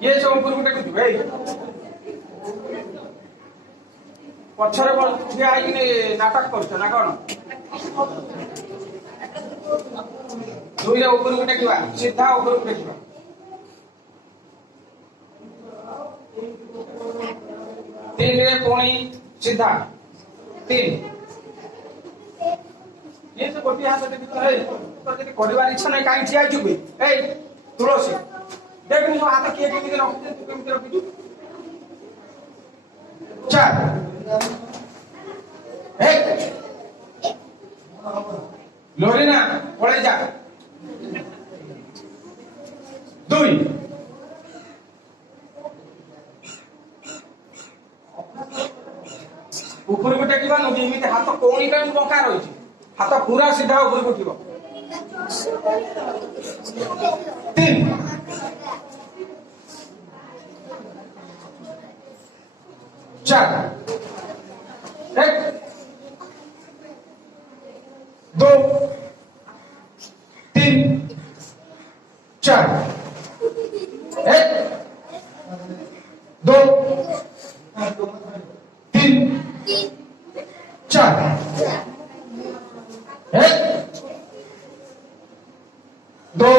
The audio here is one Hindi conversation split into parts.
ये सब ऊपर गुटे कुछ भाई पछरे ठिया है नाटक कर ना कौन दुई ऊपर गुटे किवा सीधा ऊपर गुटे किवा तीन रे कोणी सीधा तीन ये सब गोटी हाथ से है तो जदी करबार इच्छा नहीं काई ठिया जुबे ए तुलसी देख मो हाथ किए के रख दे तू केमते रखी चार एक लोरीना पळे जा दुई ऊपर को टेकिबा नदी एमिति हाथ कोणी टाइम बंका रही हाथ पूरा सीधा ऊपर को उठिबो तीन चार एक दो तीन चार एक दो तीन चार एक दो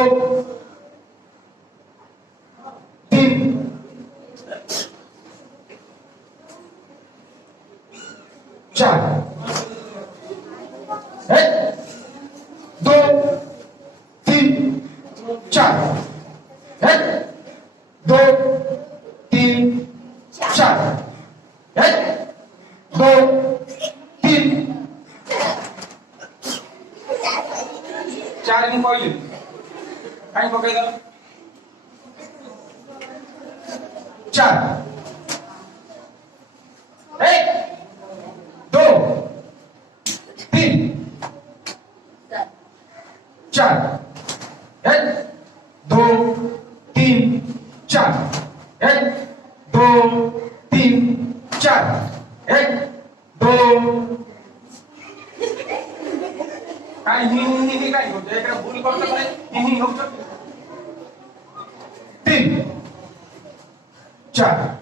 तीन चार एक दो तीन चार एक दो तीन चार एक दो तीन चार दिन कहली कहीं पकड़ दल चार एक दो तीन चार एक दो तीन चार एक दो तीन चार एक दो ही काय होते एक भूल करते ही होते तीन चार